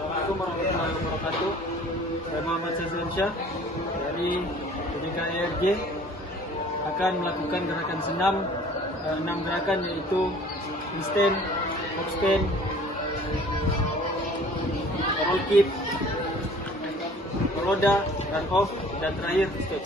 Assalamualaikum warahmatullahi wabarakatuh. Saya Muhammad Syah dari PJKRG akan melakukan gerakan senam 6 gerakan, yaitu handstand, box stand, roll keep, roda, run off, dan terakhir stretch.